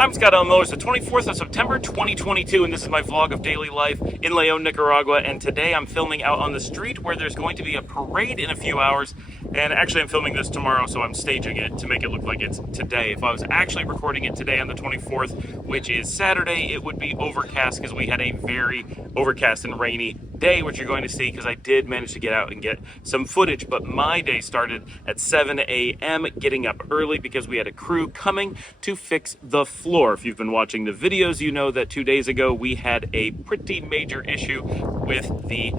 I'm Scott Allen Miller. It's the 24th of September, 2022, and this is my vlog of daily life in León, Nicaragua. And today I'm filming out on the street where there's going to be a parade in a few hours. And actually I'm filming this tomorrow, so I'm staging it to make it look like it's today. If I was actually recording it today on the 24th, which is Saturday, it would be overcast because we had a very overcast and rainy day, which you're going to see because I did manage to get out and get some footage. But my day started at 7 a.m. getting up early because we had a crew coming to fix the floor. If you've been watching the videos, you know that 2 days ago we had a pretty major issue with the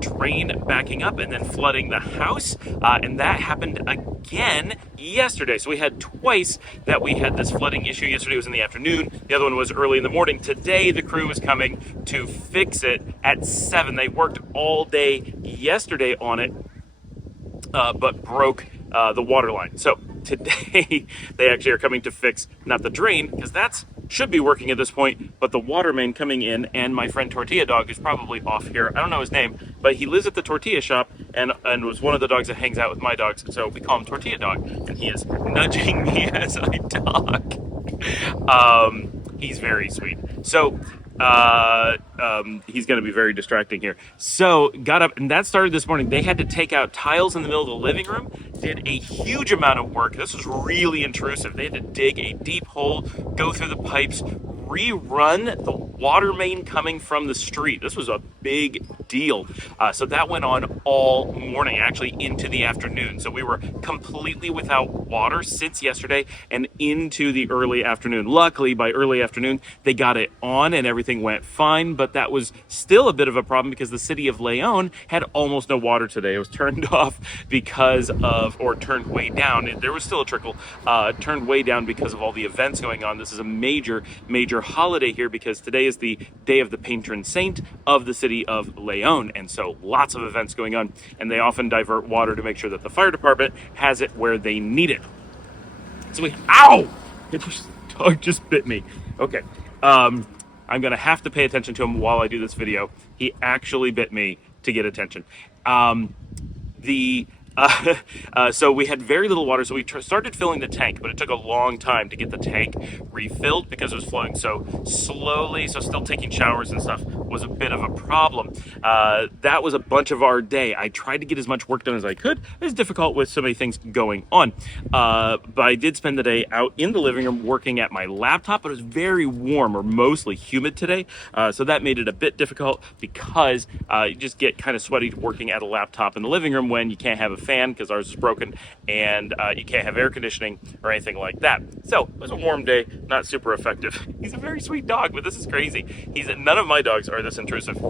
drain backing up and then flooding the house, and that happened again yesterday. So we had twice that we had this flooding issue. Yesterday was in the afternoon, the other one was early in the morning. Today the crew is coming to fix it at 7. They worked all day yesterday on it, but broke the water line. So today they actually are coming to fix not the drain, because that's should be working at this point, but the water main coming in. And my friend Tortilla Dog, who's probably off here, I don't know his name, but he lives at the tortilla shop and was one of the dogs that hangs out with my dogs, so we call him Tortilla Dog, and he is nudging me as I talk. He's very sweet. So he's going to be very distracting here. So got up, and that started this morning. They had to take out tiles in the middle of the living room, did a huge amount of work. This was really intrusive. They had to dig a deep hole, go through the pipes, rerun the water main coming from the street. This was a big deal. So that went on all morning, actually into the afternoon. So we were completely without water since yesterday and into the early afternoon. Luckily, by early afternoon, they got it on and everything went fine, but that was still a bit of a problem because the city of León had almost no water today. It was turned off because of, or turned way down. There was still a trickle, turned way down because of all the events going on. This is a major holiday here because today is the day of the patron saint of the city of León, and so lots of events going on, and they often divert water to make sure that the fire department has it where they need it. So ow! This dog just bit me. Okay, I'm gonna have to pay attention to him while I do this video. He actually bit me to get attention. So we had very little water, so we started filling the tank, but it took a long time to get the tank refilled because it was flowing so slowly. So still taking showers and stuff was a bit of a problem. That was a bunch of our day. I tried to get as much work done as I could. It was difficult with so many things going on, but I did spend the day out in the living room working at my laptop. But it was very warm, or mostly humid today, so that made it a bit difficult because you just get kind of sweaty working at a laptop in the living room when you can't have a fan because ours is broken, and you can't have air conditioning or anything like that. So it was a warm day, not super effective. He's a very sweet dog, but this is crazy. None of my dogs are this intrusive.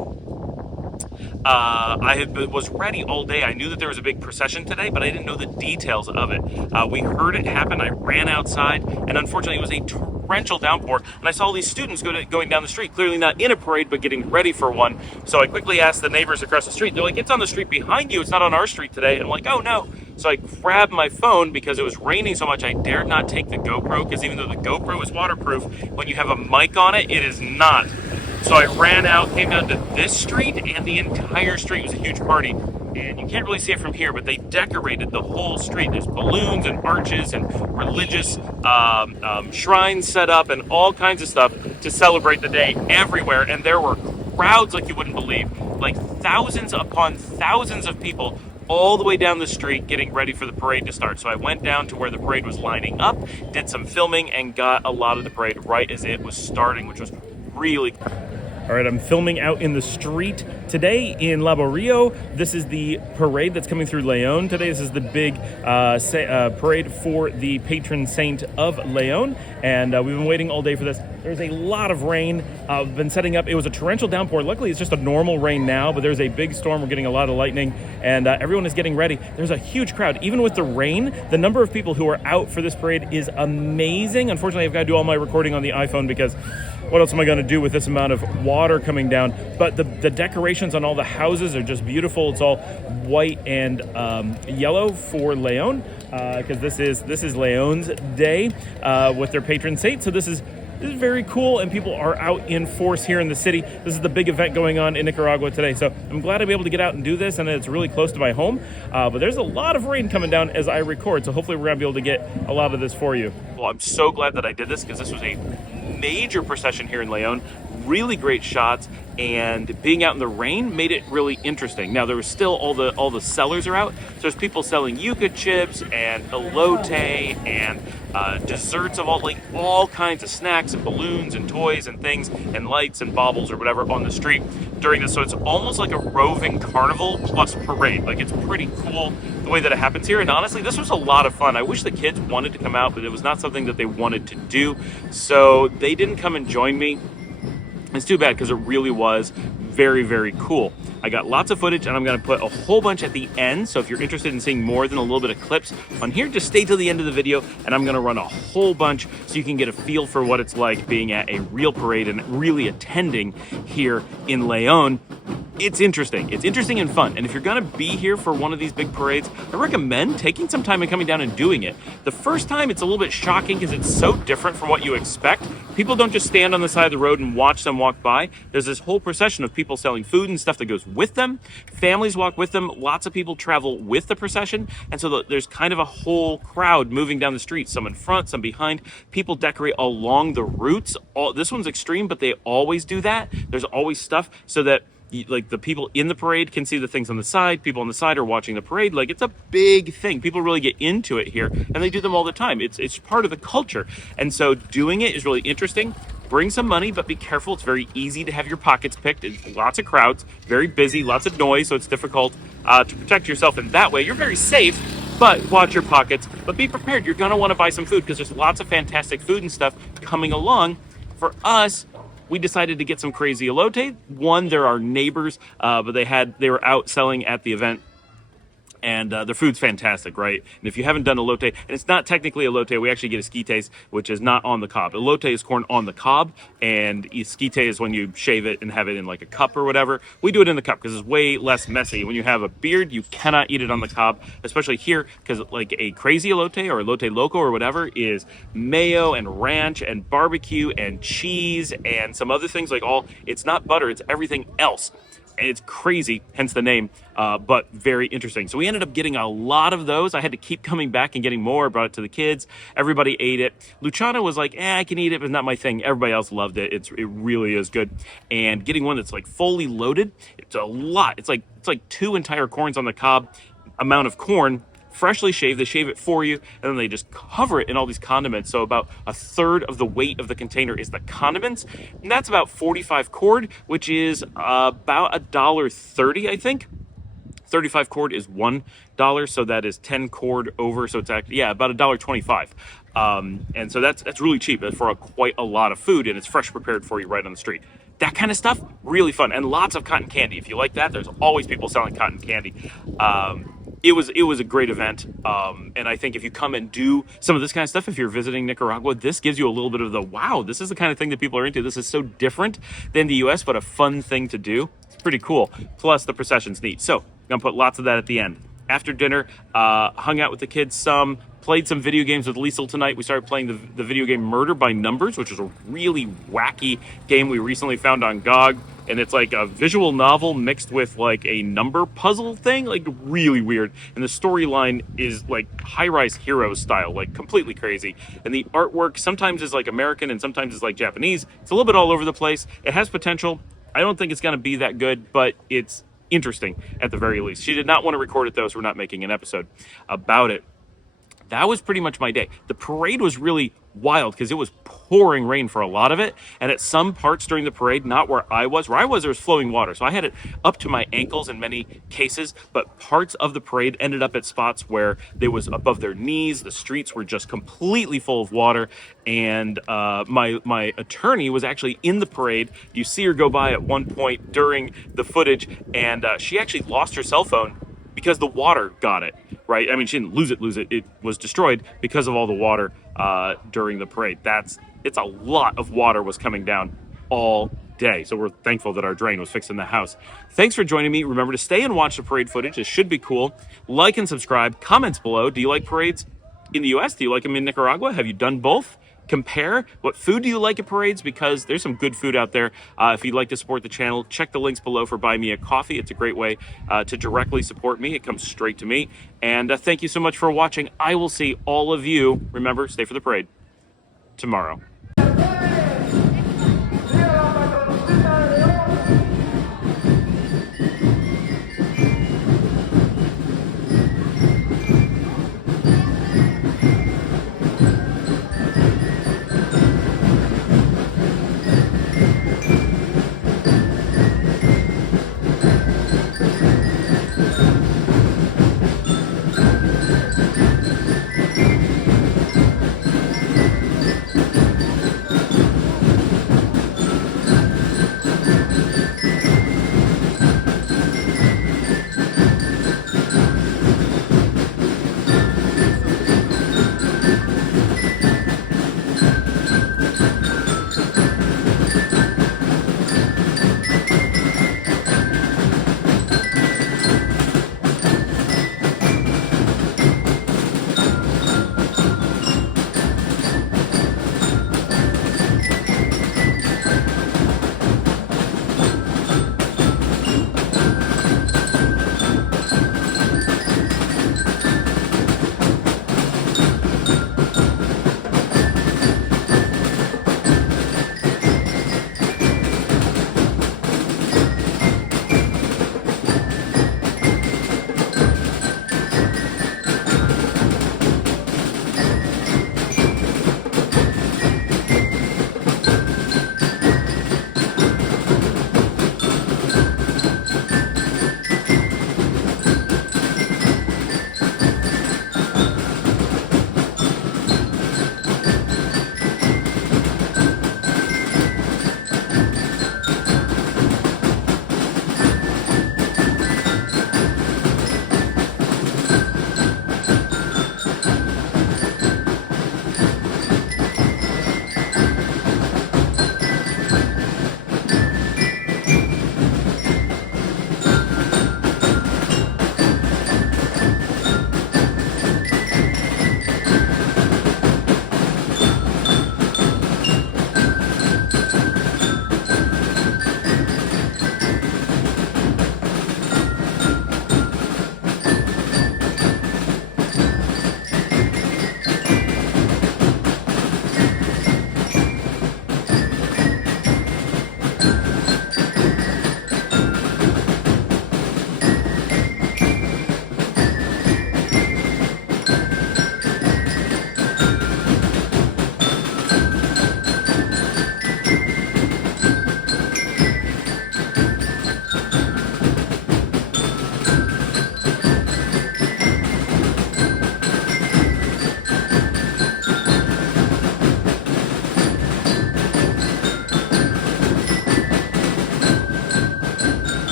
I was ready all day. I knew that there was a big procession today, but I didn't know the details of it. We heard it happen. I ran outside, and unfortunately it was a torrential downpour, and I saw all these students going down the street, clearly not in a parade, but getting ready for one. So I quickly asked the neighbors across the street. They're like, "It's on the street behind you. It's not on our street today." And I'm like, "Oh no." So I grabbed my phone because it was raining so much. I dared not take the GoPro because even though the GoPro is waterproof, when you have a mic on it, it is not. So I ran out, came down to this street, and the entire street was a huge party. And you can't really see it from here, but they decorated the whole street. There's balloons and arches and religious shrines set up and all kinds of stuff to celebrate the day everywhere. And there were crowds like you wouldn't believe, like thousands upon thousands of people all the way down the street getting ready for the parade to start. So I went down to where the parade was lining up, did some filming, and got a lot of the parade right as it was starting, which was really cool. All right, I'm filming out in the street today in Laborio. This is the parade that's coming through León today. This is the big parade for the patron saint of León, and we've been waiting all day for this. There's a lot of rain. Been setting up. It was a torrential downpour. Luckily, it's just a normal rain now, but there's a big storm. We're getting a lot of lightning, and everyone is getting ready. There's a huge crowd. Even with the rain, the number of people who are out for this parade is amazing. Unfortunately, I've got to do all my recording on the iPhone because what else am I going to do with this amount of water coming down? But the decorations on all the houses are just beautiful. It's all white and yellow for León because this is León's day with their patron saint. So this is very cool, and people are out in force here in the city. This is the big event going on in Nicaragua today. So I'm glad to be able to get out and do this, and it's really close to my home. But there's a lot of rain coming down as I record, so hopefully we're going to be able to get a lot of this for you. incredible. I'm so glad that I did this because this was a major procession here in Leon. Really great shots, and being out in the rain made it really interesting. Now there was still all the sellers are out. So there's people selling yuca chips and elote and desserts of all kinds of snacks and balloons and toys and things and lights and baubles or whatever on the street during this. So it's almost like a roving carnival plus parade. Like, it's pretty cool the way that it happens here. And honestly, this was a lot of fun. I wish the kids wanted to come out, but it was not something that they wanted to do. So they didn't come and join me. It's too bad because it really was very, very cool. I got lots of footage, and I'm going to put a whole bunch at the end. So if you're interested in seeing more than a little bit of clips on here, just stay till the end of the video, and I'm going to run a whole bunch so you can get a feel for what it's like being at a real parade and really attending here in Leon. It's interesting. It's interesting and fun. And if you're going to be here for one of these big parades, I recommend taking some time and coming down and doing it. The first time, it's a little bit shocking because it's so different from what you expect. People don't just stand on the side of the road and watch them walk by. There's this whole procession of people selling food and stuff that goes with them. Families walk with them. Lots of people travel with the procession. And so there's kind of a whole crowd moving down the street, some in front, some behind. People decorate along the routes. This one's extreme, but they always do that. There's always stuff so that like the people in the parade can see the things on the side. People on the side are watching the parade. Like, it's a big thing. People really get into it here, and they do them all the time. It's part of the culture. And so doing it is really interesting. Bring some money, but be careful. It's very easy to have your pockets picked. It's lots of crowds, very busy, lots of noise, so it's difficult to protect yourself in that way. You're very safe, but watch your pockets. But be prepared. You're going to want to buy some food because there's lots of fantastic food and stuff coming along. For us, we decided to get some crazy elote. One, they're our neighbors, but they were out selling at the event. And their food's fantastic, right? And if you haven't done elote, and it's not technically elote, we actually get esquites, which is not on the cob. Elote is corn on the cob, and esquite is when you shave it and have it in like a cup or whatever. We do it in the cup because it's way less messy. When you have a beard, you cannot eat it on the cob, especially here, because like a crazy elote or elote loco or whatever is mayo and ranch and barbecue and cheese and some other things it's not butter, it's everything else. And it's crazy, hence the name, but very interesting. So we ended up getting a lot of those. I had to keep coming back and getting more, brought it to the kids. Everybody ate it. Luciana was like, I can eat it, but it's not my thing. Everybody else loved it. It really is good. And getting one that's like fully loaded, it's a lot. It's like 2 entire corns on the cob amount of corn, freshly shaved. They shave it for you, and then they just cover it in all these condiments. So about a third of the weight of the container is the condiments, and that's about 45 cord, which is about $1.30, I think. 35 cord is $1, so that is 10 cord over. So it's actually about $1.25. And so that's really cheap for quite a lot of food, and it's fresh prepared for you right on the street. That kind of stuff, really fun, and lots of cotton candy. If you like that, there's always people selling cotton candy. It was a great event, and I think if you come and do some of this kind of stuff, if you're visiting Nicaragua, this gives you a little bit of the, wow, this is the kind of thing that people are into. This is so different than the U.S., but a fun thing to do. It's pretty cool. Plus, the procession's neat. So, I'm going to put lots of that at the end. After dinner, hung out with the kids some, played some video games with Liesel tonight. We started playing the video game Murder by Numbers, which is a really wacky game we recently found on GOG. And it's like a visual novel mixed with like a number puzzle thing, like really weird. And the storyline is like High-Rise Heroes style, like completely crazy. And the artwork sometimes is like American and sometimes is like Japanese. It's a little bit all over the place. It has potential. I don't think it's going to be that good, but it's interesting at the very least. She did not want to record it though, so we're not making an episode about it. That was pretty much my day. The parade was really wild because it was pouring rain for a lot of it, and at some parts during the parade, not where I was there was flowing water, so I had it up to my ankles in many cases, but parts of the parade ended up at spots where they was above their knees. The streets were just completely full of water, and my attorney was actually in the parade. You see her go by at one point during the footage, and she actually lost her cell phone because the water got it, right? I mean, she didn't lose it. It was destroyed because of all the water during the parade. It's a lot of water was coming down all day. So we're thankful that our drain was fixed in the house. Thanks for joining me. Remember to stay and watch the parade footage. It should be cool. Like and subscribe. Comments below. Do you like parades in the U.S.? Do you like them in Nicaragua? Have you done both? Compare. What food do you like at parades? Because there's some good food out there. If you'd like to support the channel, check the links below for Buy Me a Coffee. It's a great way to directly support me. It comes straight to me. And thank you so much for watching. I will see all of you. Remember, stay for the parade. tomorrow.